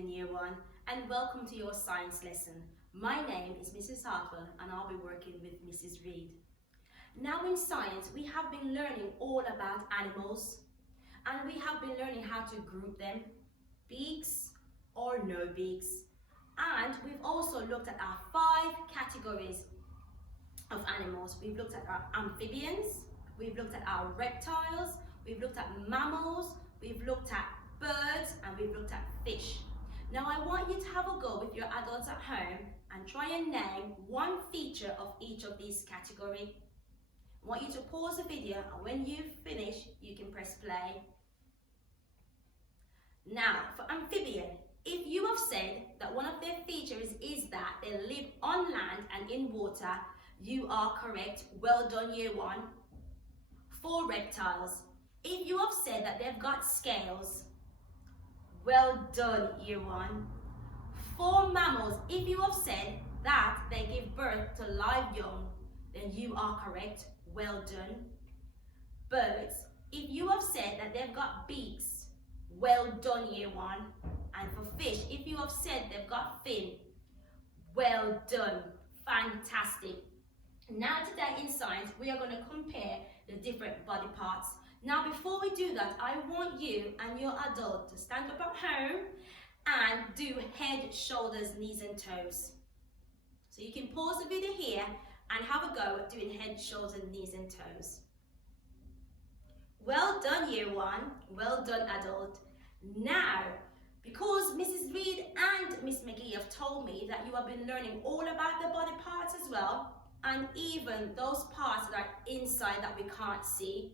afternoon, Year 1, and welcome to your science lesson. My name is Mrs. Hartwell, and I'll be working with Mrs. Reed. Now in science, we have been learning all about animals, and we have been learning how to group them, beaks or no beaks. And we've also looked at our 5 categories of animals. We've looked at our amphibians, we've looked at our reptiles, we've looked at mammals, we've looked at birds, and we've looked at fish. Now I want you to have a go with your adults at home and try and name one feature of each of these categories. I want you to pause the video, and when you finish, you can press play. Now for amphibian, if you have said that one of their features is that they live on land and in water, you are correct. Well done, Year 1. For reptiles, if you have said that they've got scales, well done, Year 1. For mammals, if you have said that they give birth to live young, then you are correct. Well done. Birds, if you have said that they've got beaks, well done, Year 1. And for fish, if you have said they've got fin, well done. Fantastic. Now today in science, we are going to compare the different body parts. Now before we do that, I want you and your adult to stand up at home and do head, shoulders, knees and toes. So you can pause the video here and have a go at doing head, shoulders, knees and toes. Well done, Year 1. Well done, adult. Now, because Mrs. Reed and Miss McGee have told me that you have been learning all about the body parts as well, and even those parts that are inside that we can't see.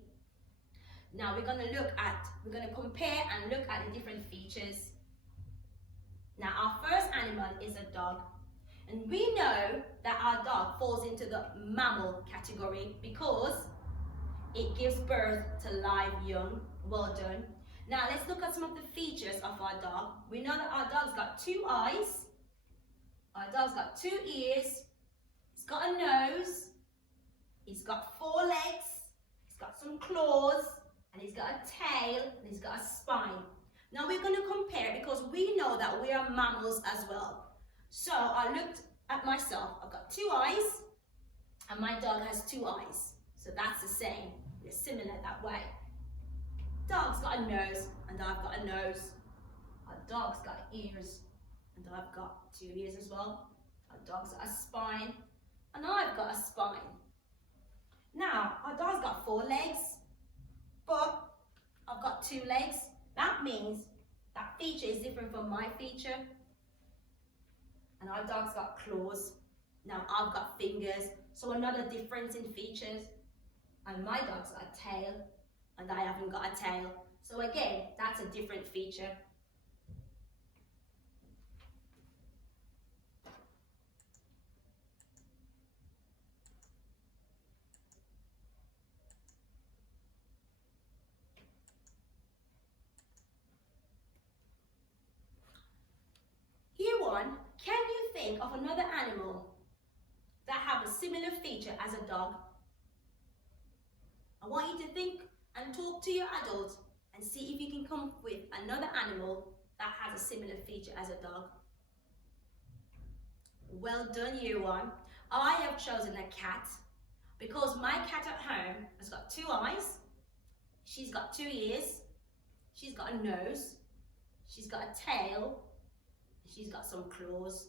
Now we're going to compare and look at the different features. Now our first animal is a dog. And we know that our dog falls into the mammal category because it gives birth to live young. Well done. Now let's look at some of the features of our dog. We know that our dog's got 2 eyes. Our dog's got 2 ears. He's got a nose. He's got 4 legs. He's got some claws. And he's got a tail, and he's got a spine. Now we're going to compare because we know that we are mammals as well. So I looked at myself. I've got 2 eyes, and my dog has 2 eyes. So that's the same. We're similar that way. Dog's got a nose, and I've got a nose. Our dog's got ears, and I've got 2 ears as well. Our dog's got a spine, and I've got a spine. Now, our dog's got 4 legs. But I've got 2 legs. That means that feature is different from my feature. And our dog's got claws. Now I've got fingers. So another difference in features. And my dog's got a tail. And I haven't got a tail. So again, that's a different feature. Can you think of another animal that have a similar feature as a dog? I want you to think and talk to your adult and see if you can come up with another animal that has a similar feature as a dog. Well done, Year 1. I have chosen a cat because my cat at home has got 2 eyes, she's got 2 ears, she's got a nose, she's got a tail, she's got some claws,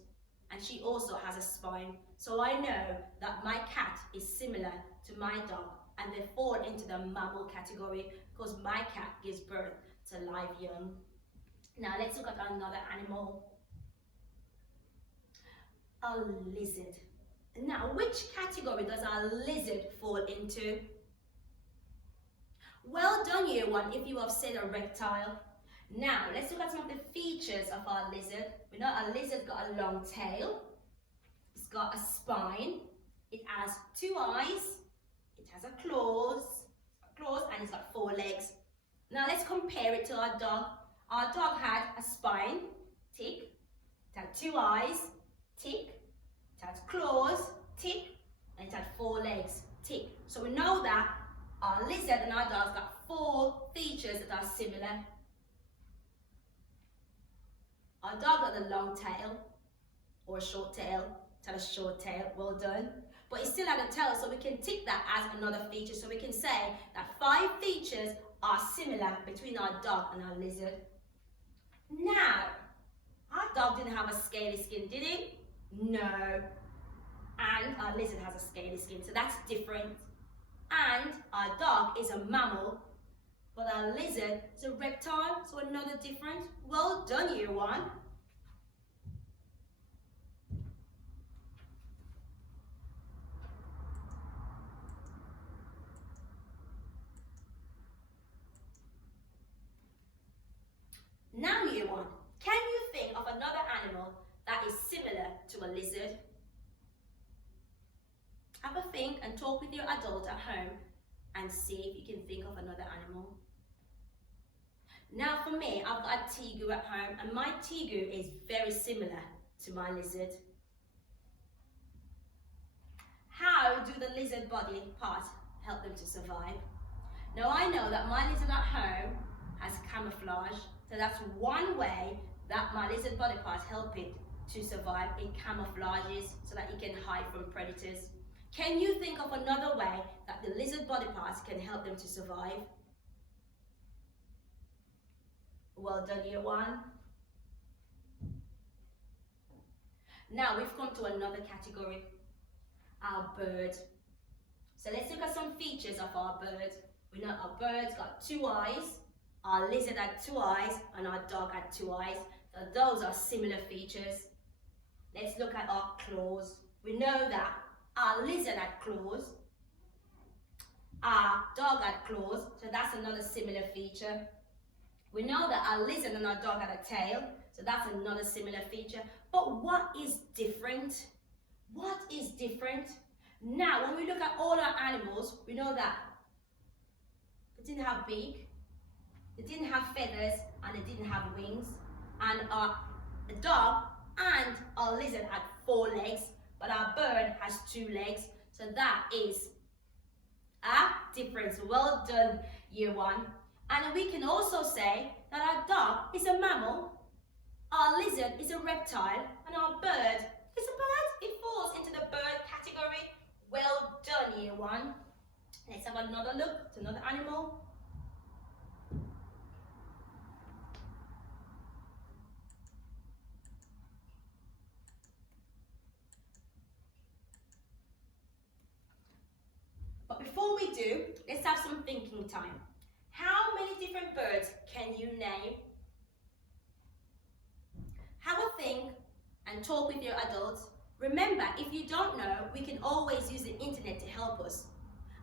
and she also has a spine. So I know that my cat is similar to my dog, and they fall into the mammal category because my cat gives birth to live young. Now let's look at another animal. A lizard. Now which category does our lizard fall into? Well done, Year 1, if you have said a reptile. Now, let's look at some of the features of our lizard. We know our lizard's got a long tail, it's got a spine, it has 2 eyes, it has a claws, and it's got 4 legs. Now let's compare it to our dog. Our dog had a spine, tick, it had 2 eyes, tick, it had claws, tick, and it had 4 legs, tick. So we know that our lizard and our dog's got 4 features that are similar. Our dog got a long tail or a short tail. It's had a short tail, well done. But it still had a tail, so we can tick that as another feature. So we can say that 5 features are similar between our dog and our lizard. Now, our dog didn't have a scaly skin, did it? No. And our lizard has a scaly skin, so that's different. And our dog is a mammal, but our lizard is a reptile, so another difference. Well done, year 1. Now, year 1, can you think of another animal that is similar to a lizard? Have a think and talk with your adult at home and see if you can think of another animal. Now for me, I've got a tegu at home, and my tegu is very similar to my lizard. How do the lizard body parts help them to survive? Now I know that my lizard at home has camouflage, so that's one way that my lizard body parts help it to survive. It camouflages so that it can hide from predators. Can you think of another way that the lizard body parts can help them to survive? Well done, year 1. Now we've come to another category, our bird. So let's look at some features of our bird. We know our bird's got 2 eyes, our lizard had 2 eyes, and our dog had 2 eyes. So those are similar features. Let's look at our claws. We know that our lizard had claws, our dog had claws, so that's another similar feature. We know that our lizard and our dog had a tail, so that's another similar feature. But what is different? What is different? Now, when we look at all our animals, we know that they didn't have beak, they didn't have feathers, and they didn't have wings. And our dog and our lizard had 4 legs, but our bird has 2 legs. So that is a difference. Well done, year 1. And we can also say that our dog is a mammal, our lizard is a reptile, and our bird is a bird. It falls into the bird category. Well done, year 1. Let's have another look at another animal. But before we do, let's have some thinking time. How many different birds can you name? Have a think and talk with your adults. Remember, if you don't know, we can always use the internet to help us.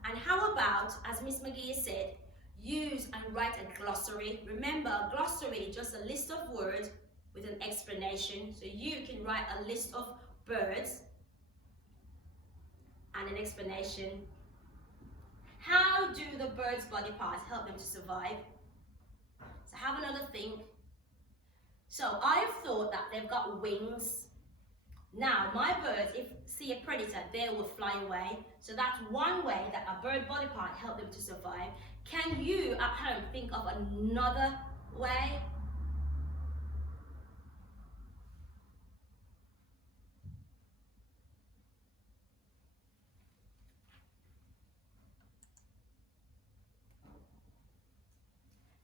And how about, as Miss McGee said, use and write a glossary. Remember, a glossary is just a list of words with an explanation. So you can write a list of birds and an explanation. How do the bird's body parts help them to survive? So have another think. So I've thought that they've got wings. Now my birds, if see a predator, they will fly away. So that's one way that a bird body part help them to survive. Can you at home think of another way?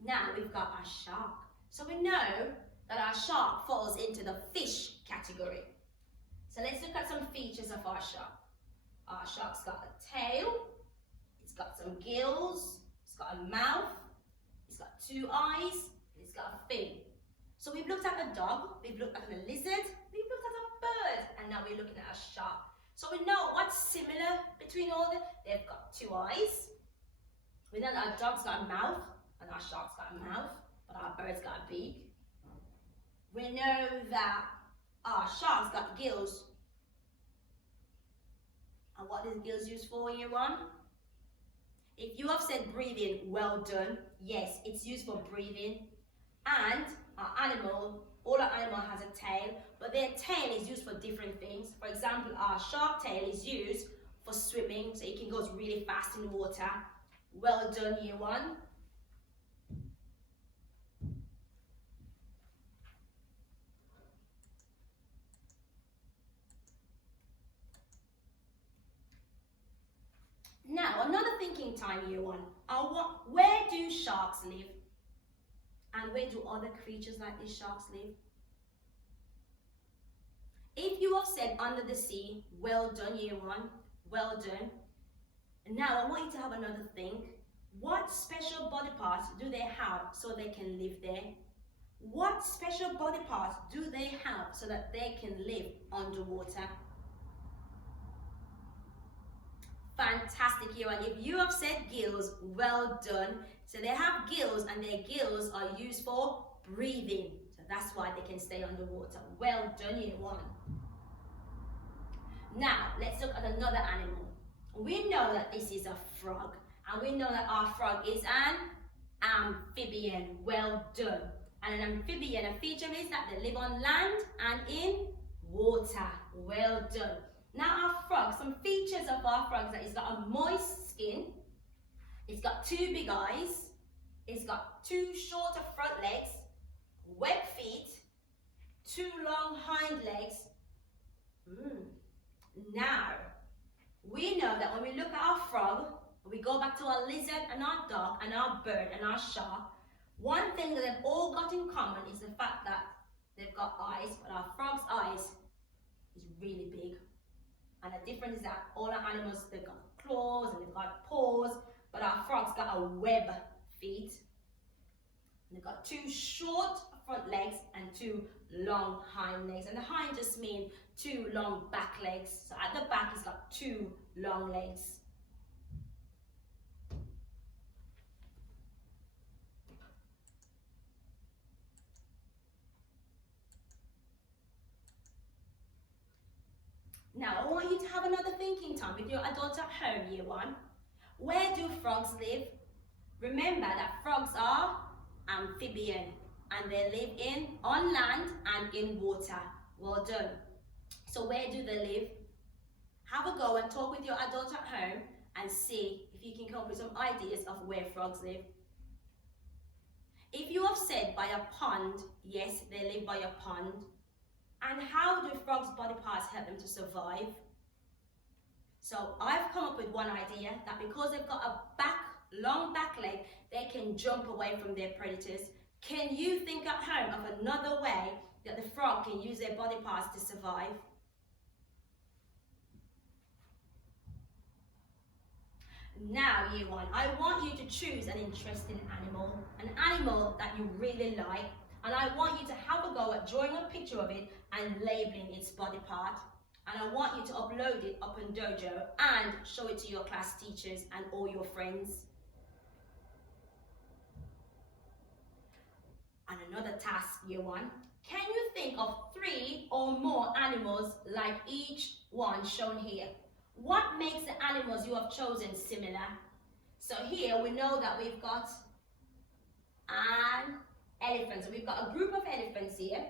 Now we've got our shark. So we know that our shark falls into the fish category. So let's look at some features of our shark. Our shark's got a tail, it's got some gills, it's got a mouth, it's got 2 eyes, and it's got a fin. So we've looked at a dog, we've looked at a lizard, we've looked at a bird, and now we're looking at a shark. So we know what's similar between all them. They've got 2 eyes. We know that our dog's got a mouth, and our shark's got a mouth, but our bird's got a beak. We know that our shark's got gills. And what is gills used for, year 1? If you have said breathing, well done. Yes, it's used for breathing. And our animal, all our animal has a tail, but their tail is used for different things. For example, our shark tail is used for swimming, so it can go really fast in water. Well done, year 1. thinking time, year one. Where do sharks live? And where do other creatures like these sharks live? If you have said under the sea, well done, year one, well done. Now I want you to have another think. What special body parts do they have so they can live there? What special body parts do they have so that they can live underwater? Fantastic, year one. If you have said gills, well done. So they have gills, and their gills are used for breathing. So that's why they can stay underwater. Well done, year one. Now, let's look at another animal. We know that this is a frog, and we know that our frog is an amphibian. Well done. And an amphibian, a feature is that they live on land and in water. Well done. Now our frog, some features of our frog is that it's got a moist skin, it's got 2 big eyes, it's got 2 shorter front legs, web feet, 2 long hind legs. Now, we know that when we look at our frog, we go back to our lizard and our dog and our bird and our shark, one thing that they've all got in common is the fact that they've got eyes, but our frog's eyes is really big. And the difference is that all our animals, they've got claws and they've got paws, but our frog's got a web feet. And they've got 2 short front legs and 2 long hind legs. And the hind just means 2 long back legs. So at the back, it's got 2 long legs. Now, I want you to have another thinking time with your adults at home, year one. Where do frogs live? Remember that frogs are amphibian and they live on land and in water. Well done. So where do they live? Have a go and talk with your adults at home and see if you can come up with some ideas of where frogs live. If you have said by a pond, yes, they live by a pond. And how do frogs' body parts help them to survive? So I've come up with one idea, that because they've got a long back leg, they can jump away from their predators. Can you think at home of another way that the frog can use their body parts to survive? Now, year one, I want you to choose an interesting animal that you really like, and I want you to have a go at drawing a picture of it and labeling its body part. And I want you to upload it up on Dojo and show it to your class teachers and all your friends. And another task, year one. Can you think of 3 or more animals like each one shown here? What makes the animals you have chosen similar? So here we know that we've got an elephant. So we've got a group of elephants here.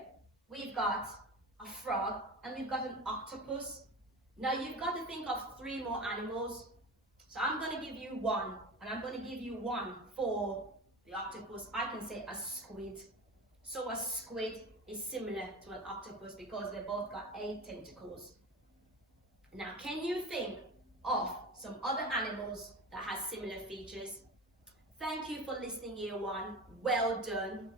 We've got a frog and we've got an octopus. Now you've got to think of 3 more animals. So I'm going to give you 1, and I'm going to give you 1 for the octopus. I can say a squid. So a squid is similar to an octopus because they both got 8 tentacles. Now can you think of some other animals that has similar features? Thank you for listening, year one. Well done.